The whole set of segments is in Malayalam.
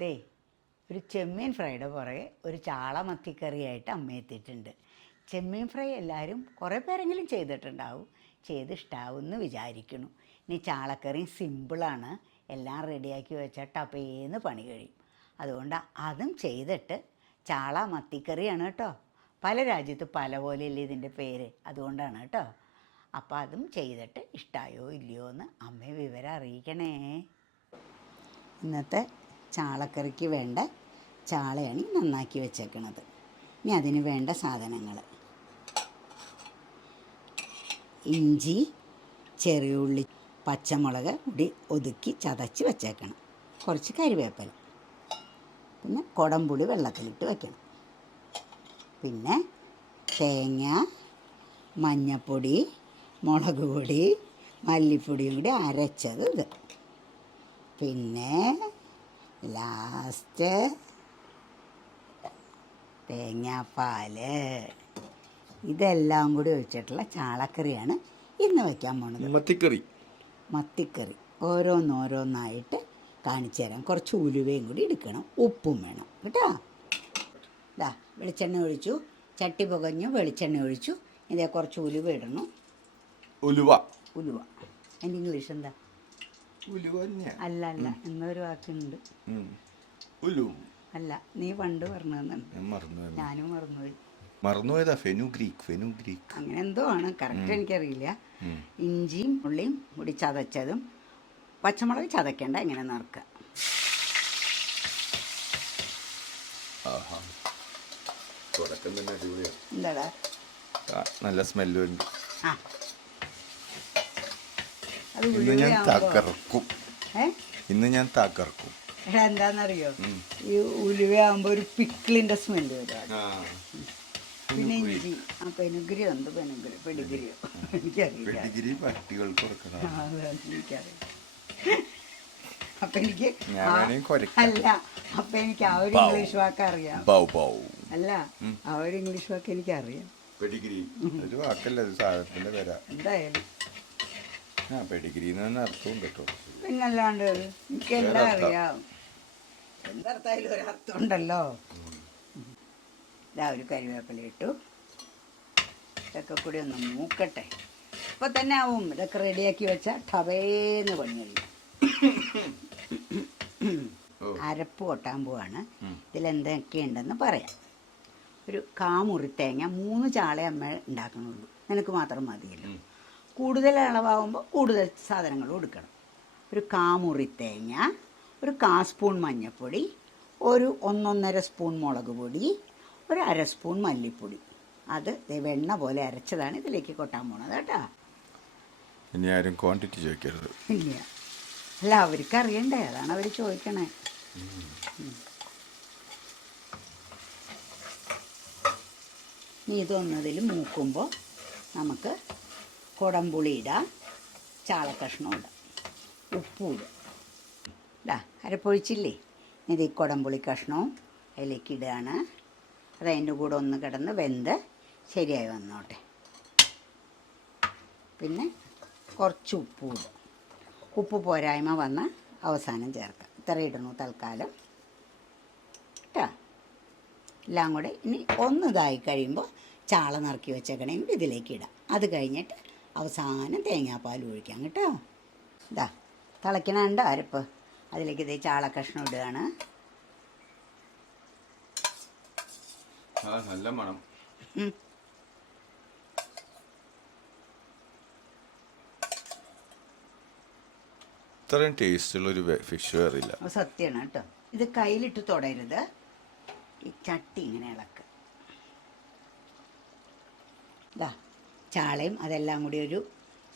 ദേ ഒരു ചെമ്മീൻ ഫ്രൈയുടെ പുറകെ ഒരു ചാള മത്തിക്കറിയായിട്ട് അമ്മ എത്തിയിട്ടുണ്ട്. ചെമ്മീൻ ഫ്രൈ എല്ലാവരും കുറേ പേരെങ്കിലും ചെയ്തിട്ടുണ്ടാവും, ചെയ്തിഷ്ടാവും എന്ന് വിചാരിക്കുന്നു. ഇനി ചാളക്കറിയും സിമ്പിളാണ്, എല്ലാം റെഡിയാക്കി വെച്ചാൽ ടപ്പേന്ന് പണി കഴിയും. അതുകൊണ്ട് അതും ചെയ്തിട്ട് ചാള മത്തിക്കറിയാണ് കേട്ടോ. പല രാജ്യത്ത് പല പോലെയല്ലേ ഇതിൻ്റെ പേര്, അതുകൊണ്ടാണ് കേട്ടോ. അപ്പോൾ അതും ചെയ്തിട്ട് ഇഷ്ടമായോ ഇല്ലയോ എന്ന് അമ്മയെ വിവരം അറിയിക്കണേ. ഇന്നത്തെ ചാളക്കറിക്ക് വേണ്ട ചാളയാണ് നന്നാക്കി വെച്ചേക്കണത്. ഇനി അതിന് വേണ്ട സാധനങ്ങൾ: ഇഞ്ചി, ചെറിയുള്ളി, പച്ചമുളക് കൂടി ഒതുക്കി ചതച്ച് വെച്ചേക്കണം, കുറച്ച് കരിവേപ്പില, പിന്നെ കുടംപുളി വെള്ളത്തിലിട്ട് വെക്കണം, പിന്നെ തേങ്ങ, മഞ്ഞൾപ്പൊടി, മുളക് പൊടി, മല്ലിപ്പൊടിയും കൂടി അരച്ചത് ഇത്, പിന്നെ ലാസ്റ്റ് തേങ്ങാപ്പാല്. ഇതെല്ലാം കൂടി വെച്ചിട്ടുള്ള ചാളക്കറിയാണ് ഇന്ന് വയ്ക്കാൻ പോണത്. മത്തിക്കറി ഓരോന്നോരോന്നായിട്ട് കാണിച്ചു തരാം. കുറച്ച് ഉലുവയും കൂടി എടുക്കണം, ഉപ്പും വേണം കേട്ടോ. ഇതാ വെളിച്ചെണ്ണ ഒഴിച്ചു, ചട്ടി പുകഞ്ഞു, വെളിച്ചെണ്ണ ഒഴിച്ചു. ഇതേ കുറച്ച് ഉലുവ ഇടണം. ഉലുവ എൻ്റെ ഇംഗ്ലീഷ് എന്താ? അല്ല അല്ല, എന്നൊരു വാക്കുണ്ട്. അല്ല, നീ പണ്ട് പറഞ്ഞതെന്നുണ്ട്, ഞാനും മറന്നുപോയതാ. ഫെനുഗ്രീക്ക് അങ്ങനെ എന്തോ ആണ്, കറക്റ്റ് എനിക്കറിയില്ല. ഇഞ്ചിയും ഉള്ളിയും കൂടി ചതച്ചതും, പച്ചമുളക് ചതക്കേണ്ട, ഇങ്ങനെ നറുക്കുക. എന്താടാ നല്ല സ്മെല്ല് ഉണ്ട്. ഇന്ന് ഞാൻ തകർക്കും. എന്താന്നറിയോ, ഈ ഉലുവയാകുമ്പോ ഒരു പിക്കിളിന്റെ സ്മെല്ല് വരും. പിന്നെ ഇഞ്ചി, പെനുഗിരി ഉണ്ട്, പെഡിഗിരിയോ എനിക്കറിയില്ല. എനിക്കറിയാം. അപ്പൊ എനിക്ക് അല്ല, അപ്പൊ എനിക്ക് ആ ഒരു ഇംഗ്ലീഷ് വാക്ക് അറിയാം. അല്ല, ആ ഒരു ഇംഗ്ലീഷ് വാക്ക് എനിക്കറിയാം. എന്തായാലും പിന്നല്ലാണ്ട് എനിക്ക് എല്ലാം അറിയാം. എന്തർത്ഥമായാലും ഒരർത്ഥം ഉണ്ടല്ലോ. ഇതാ ഒരു കരിവേപ്പില ഇട്ടു. ഇതൊക്കെ കൂടി ഒന്ന് മൂക്കട്ടെ. ഇപ്പം തന്നെ ആവും. ഇതൊക്കെ റെഡിയാക്കി വെച്ചാൽ ടവേന്ന് പണി കഴിയും. അരപ്പ് കൊട്ടാൻ പോവാണ്. ഇതിലെന്തൊക്കെയുണ്ടെന്ന് പറയാം. ഒരു കാമുറി തേങ്ങ, 3 ചാള അമ്മ ഉണ്ടാക്കണുള്ളൂ, നിനക്ക് മാത്രം മതിയല്ലോ. കൂടുതൽ അളവാകുമ്പോൾ കൂടുതൽ സാധനങ്ങൾ കൊടുക്കണം. ഒരു കാമുറി തേങ്ങ, ഒരു 1/4 സ്പൂൺ മഞ്ഞൾപ്പൊടി, ഒരു 1.5 സ്പൂൺ മുളക് പൊടി, ഒരു 1/2 സ്പൂൺ മല്ലിപ്പൊടി. അത് വെണ്ണ പോലെ അരച്ചതാണ് ഇതിലേക്ക് കൊട്ടാൻ പോണത് കേട്ടോ. ഇനി ആരും ക്വാണ്ടിറ്റി ചോദിക്കരുത്. ഇല്ല, അല്ല, അവർക്ക് അറിയണ്ടേ, അതാണ് അവർ ചോദിക്കണേ. ഇനി ഇതൊന്നതിൽ മൂക്കുമ്പോൾ നമുക്ക് കുടംപുളി ഇടാം, ചാളക്കഷ്ണം ഇടാം, ഉപ്പും ഇടാം. ഇതാ അരപ്പൊഴിച്ചില്ലേ, ഇത് ഈ കുടംപുളി കഷ്ണവും അതിലേക്ക് ഇടുകയാണ്. അതതിൻ്റെ കൂടെ ഒന്ന് കിടന്ന് വെന്ത് ശരിയായി വന്നോട്ടെ. പിന്നെ കുറച്ച് ഉപ്പും ഇടും. ഉപ്പ് പോരായ്മ വന്ന് അവസാനം ചേർക്കാം. ഇത്ര ഇടണു തൽക്കാലം കേട്ടോ. എല്ലാം കൂടെ ഇനി ഒന്നിതായി കഴിയുമ്പോൾ ചാള നറുക്കി വെച്ചേക്കണമെങ്കിൽ ഇതിലേക്ക് ഇടാം. അത് കഴിഞ്ഞിട്ട് അവസാനം തേങ്ങാപ്പാൽ ഒഴിക്കാം കേട്ടോ. ഇതാ തിളയ്ക്കണുണ്ട് അരപ്പ്, അതിലേക്ക് ഇതേ ചാളക്കഷ്ണം ഇടുകയാണ്. നല്ല മണം. ഇത്രയും ടേസ്റ്റുള്ളൊരു ഫിഷ് വേറില്ല. സത്യമാണ് കേട്ടോ. ഇത് കയ്യിലിട്ട് തൊടരുത്, ഈ ചട്ടി ഇങ്ങനെ ഇളക്കുക. ഇതാ ചാളയും അതെല്ലാം കൂടി ഒരു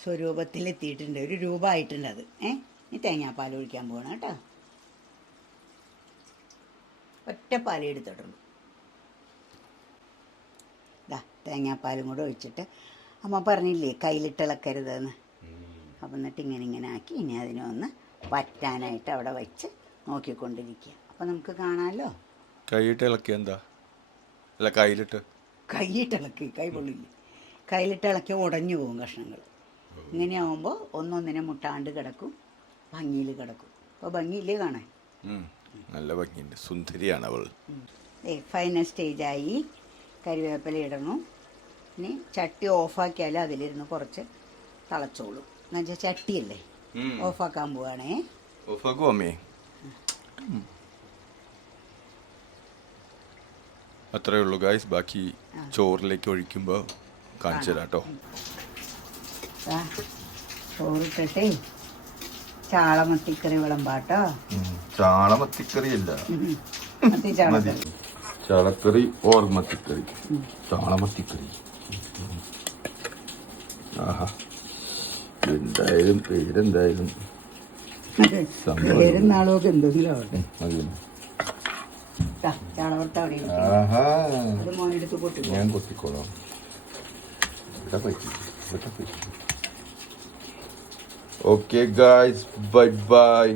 സ്വരൂപത്തിലെത്തിയിട്ടുണ്ട്, ഒരു രൂപമായിട്ടുണ്ട് അത്. ഇനി തേങ്ങാപ്പാൽ ഒഴിക്കാൻ പോകണം കേട്ടോ. ഒറ്റ പാലേ എടുത്തിട്ടുള്ളൂ. ഇതാ തേങ്ങാപ്പാലും കൂടെ ഒഴിച്ചിട്ട്, അമ്മ പറഞ്ഞില്ലേ കയ്യിലിട്ട് ഇളക്കരുതെന്ന്. അപ്പം എന്നിട്ട് ഇങ്ങനെ ആക്കി ഇനി അതിനെ ഒന്ന് വറ്റാനായിട്ട് അവിടെ വെച്ച് നോക്കിക്കൊണ്ടിരിക്കുക. അപ്പം നമുക്ക് കാണാമല്ലോ. കൈയിട്ട് ഇളക്കി എന്താ? അല്ല, കൈയിട്ട് ഇളക്കി, കൈ പൊള്ളില്ല. കയ്യിലിട്ട് ഇളക്കി ഉടഞ്ഞു പോകും കഷ്ണങ്ങൾ. ഇങ്ങനെയാവുമ്പോൾ ഒന്നൊന്നിനെ മുട്ടാണ്ട് കിടക്കും, ഭംഗിയിൽ കിടക്കും. അപ്പോൾ ഭംഗിയില്ലേ കാണാൻ? നല്ല ഭംഗിയുണ്ട്, സുന്ദരിയാണ് അവൾ. ഫൈനൽ സ്റ്റേജായി. കരിവേപ്പില ഇടണം. ഇനി ചട്ടി ഓഫാക്കിയാൽ അതിലിരുന്ന് കുറച്ച് തിളച്ചോളും. എന്നുവെച്ചാൽ ചട്ടിയല്ലേ, ഓഫാക്കാൻ പോവാണേ. ഓഫാക്കോ അമ്മേ? അത്രേ ഉള്ളൂ ഗായ്സ്. ബാക്കി ചോറിലേക്ക് ഒഴിക്കുമ്പോൾ കാണിച്ചു തരാം കേട്ടോ. ചോറിട്ടിട്ടേ ചാളമത്തിക്കറി വിളമ്പാട്ടോ. ചാളമത്തിക്കറി അല്ല, ചാളക്കറി ഓർ മത്തിക്കറി. ചാളമത്തിക്കറി. ആഹാ, എന്തായാലും പേരെന്തായാലും പേരെന്നാളൊക്കെ എന്തെങ്കിലും ആവട്ടെ. ഞാൻ കൊത്തിക്കോളാം. Okay guys, bye by.